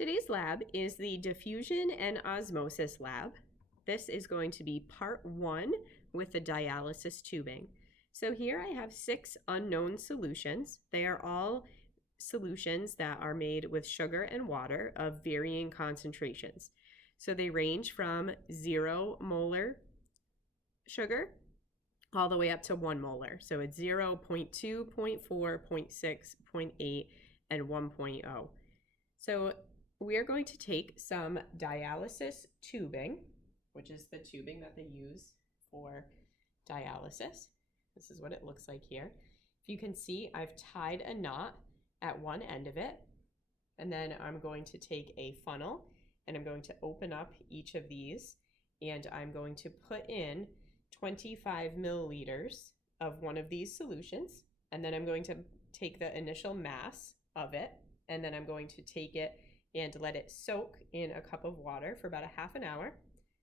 Today's lab is the Diffusion and Osmosis lab. This is going to be part 1 with the dialysis tubing. So here I have 6 unknown solutions. They are all solutions that are made with sugar and water of varying concentrations. So they range from 0 molar sugar all the way up to 1 molar. So it's 0, 0.2, 0.4, 0.6, 0.8, and 1.0. So we are going to take some dialysis tubing, which is the tubing that they use for dialysis. This is what it looks like here. If you can see, I've tied a knot at one end of it, and then I'm going to take a funnel and I'm going to open up each of these, and I'm going to put in 25 milliliters of one of these solutions, and then I'm going to take the initial mass of it, and then I'm going to take it and let it soak in a cup of water for about a half an hour,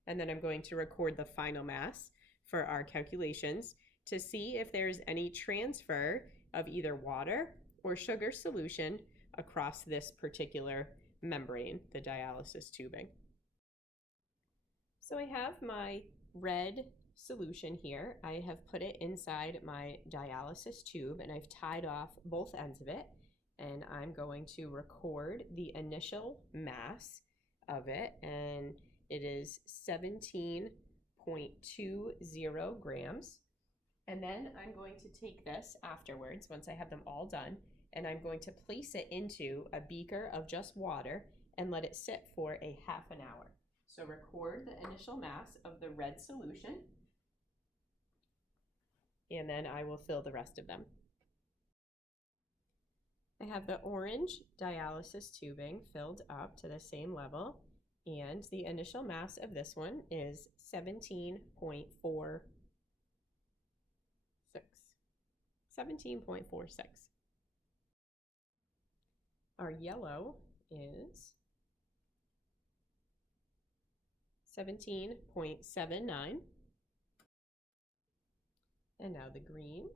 and then I'm going to record the final mass for our calculations to see if there's any transfer of either water or sugar solution across this particular membrane, the dialysis tubing. So I have my red solution here. I have put it inside my dialysis tube and I've tied off both ends of it, and I'm going to record the initial mass of it, and it is 17.20 grams. And then I'm going to take this afterwards, once I have them all done, and I'm going to place it into a beaker of just water and let it sit for a half an hour. So record the initial mass of the red solution, and then I will fill the rest of them. I have the orange dialysis tubing filled up to the same level, and the initial mass of this one is 17.46. Our yellow is 17.79. And now the green.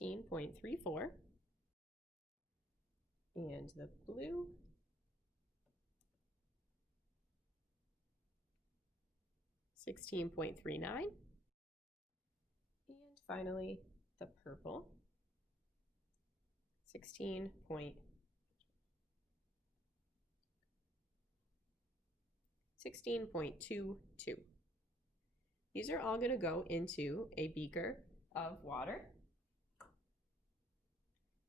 16.34. And the blue. 16.39. And finally, the purple. 16.22. These are all going to go into a beaker of water.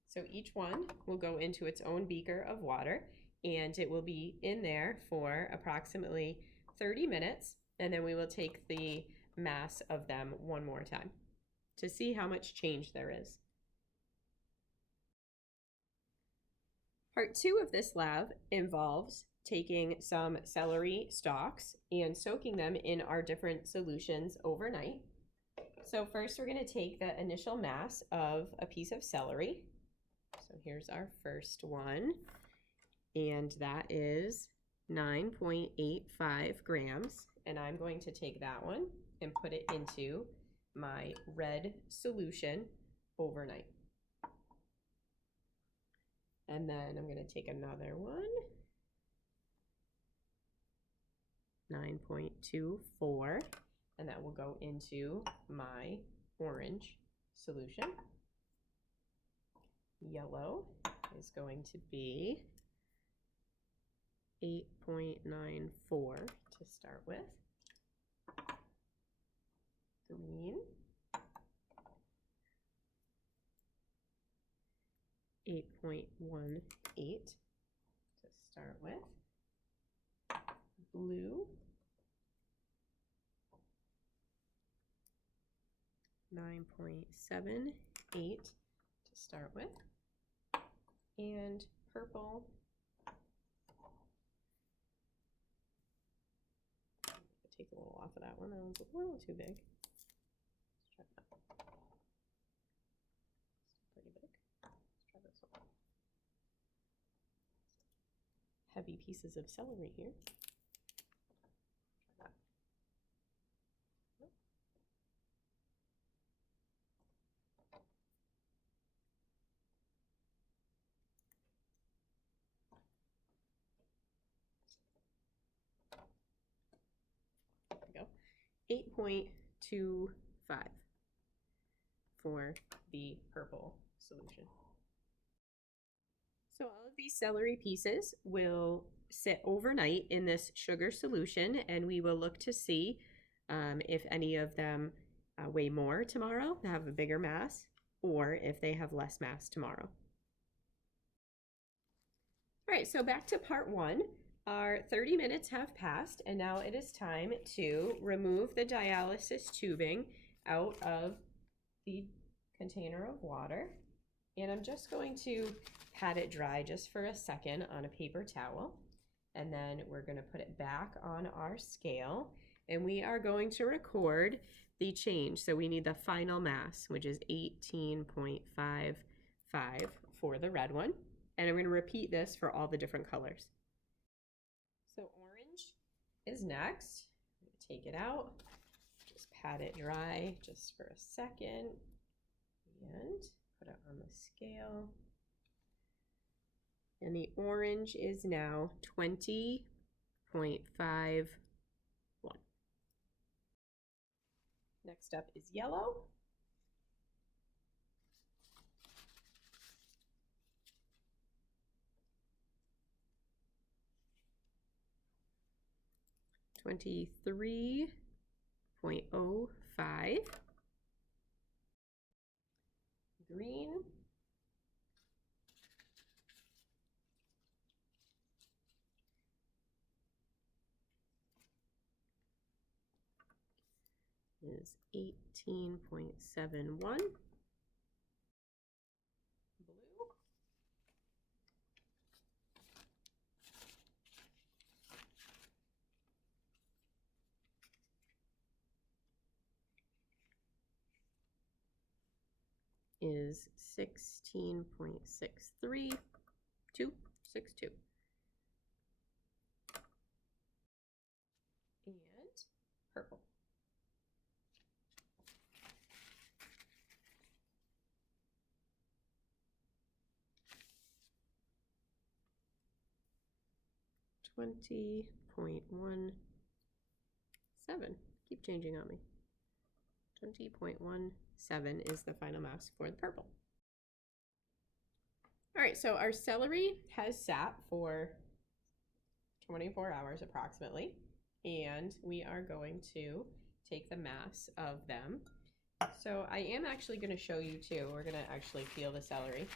So each one will go into its own beaker of water, and it will be in there for approximately 30 minutes, and then we will take the mass of them one more time to see how much change there is. Part 2 of this lab involves taking some celery stalks and soaking them in our different solutions overnight. So first we're going to take the initial mass of a piece of celery. So here's our first one, and that is 9.85 grams. And I'm going to take that one and put it into my red solution overnight. And then I'm going to take another one, 9.24, and that will go into my orange solution. Yellow is going to be 8.94 to start with. Green, 8.18 to start with. Blue, 9.78 to start with. And purple, take a little off of that one. That one's a little too big. Let's try that. Pretty big. Let's try this one. Heavy pieces of celery here. Try that. Nope. 8.25 for the purple solution. So all of these celery pieces will sit overnight in this sugar solution, and we will look to see if any of them weigh more tomorrow, have a bigger mass, or if they have less mass tomorrow. All right, so back to part one. Our 30 minutes have passed, and now it is time to remove the dialysis tubing out of the container of water. And I'm just going to pat it dry just for a second on a paper towel. And then we're going to put it back on our scale. And we are going to record the change. So we need the final mass, which is 18.55 for the red one. And I'm going to repeat this for all the different colors. So orange is next. I'm going to take it out. Just pat it dry just for a second. And put it on the scale. And the orange is now 20.51. Next up is yellow. $23.05. Green. Is 18.71. Blue. Is 16.63. 262. And purple. $20.17. Keep changing on me. 20.17 is the final mass for the purple. All right, so our celery has sat for 24 hours approximately, and we are going to take the mass of them. So I am actually going to show you too. We're going to actually peel the celery. I'm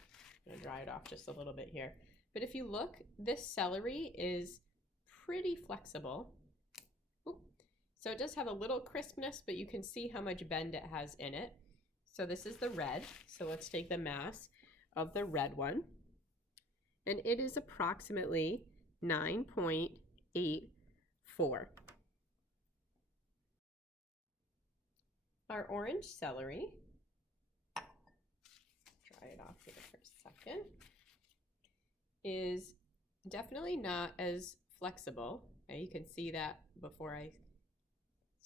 going to dry it off just a little bit here. But if you look, this celery is pretty flexible. Ooh. So it does have a little crispness, but you can see how much bend it has in it. So this is the red. So let's take the mass of the red one. And it is approximately 9.84. Our orange celery, dry it off here for a second, is definitely not as flexible. You can see that before I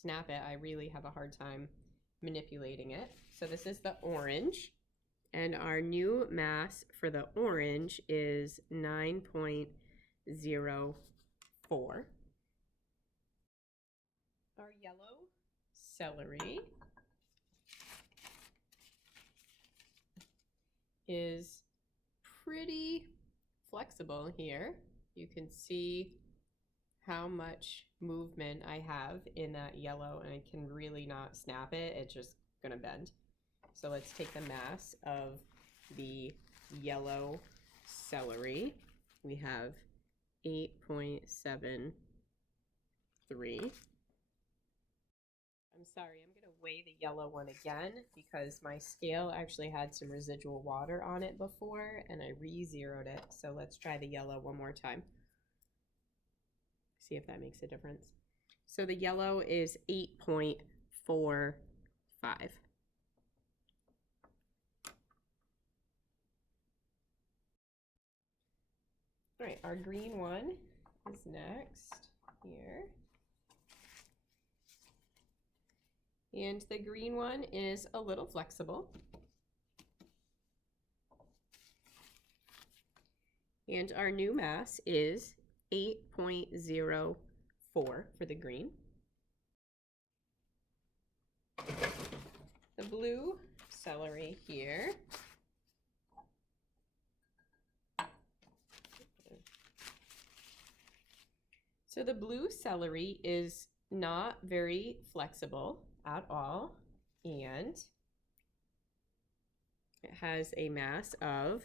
snap it, I really have a hard time manipulating it. So this is the orange, and our new mass for the orange is 9.04. Our yellow celery is pretty flexible here. You can see how much movement I have in that yellow, and I can really not snap it. It's just gonna bend. So let's take the mass of the yellow celery. We have 8.73. I'm sorry, I'm gonna weigh the yellow one again because my scale actually had some residual water on it before and I re-zeroed it. So let's try the yellow one more time. See if that makes a difference. So the yellow is 8.45. All right, our green one is next here. And the green one is a little flexible. And our new mass is 8.04 for the green. The blue celery here. So the blue celery is not very flexible at all, and it has a mass of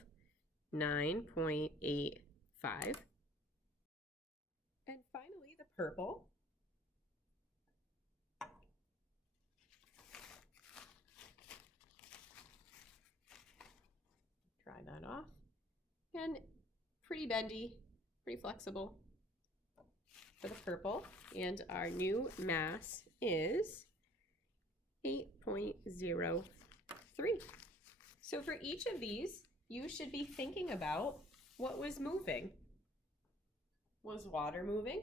9.85. And finally, the purple. Dry that off. And pretty bendy, pretty flexible for the purple. And our new mass is 8.03. So for each of these, you should be thinking about what was moving. Was water moving?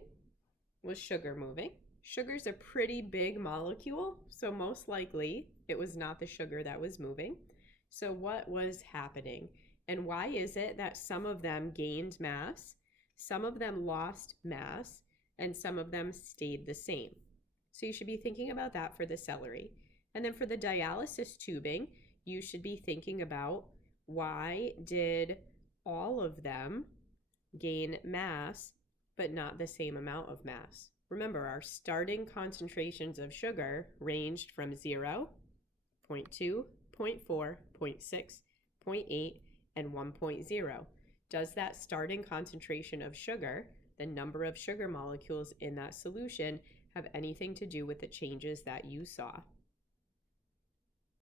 Was sugar moving? Sugar's a pretty big molecule, so most likely it was not the sugar that was moving. So what was happening? And why is it that some of them gained mass, some of them lost mass, and some of them stayed the same? So you should be thinking about that for the celery. And then for the dialysis tubing, you should be thinking about why did all of them gain mass but not the same amount of mass? Remember, our starting concentrations of sugar ranged from 0, 0.2, 0.4, 0.6, 0.8, and 1.0. Does that starting concentration of sugar, the number of sugar molecules in that solution, have anything to do with the changes that you saw?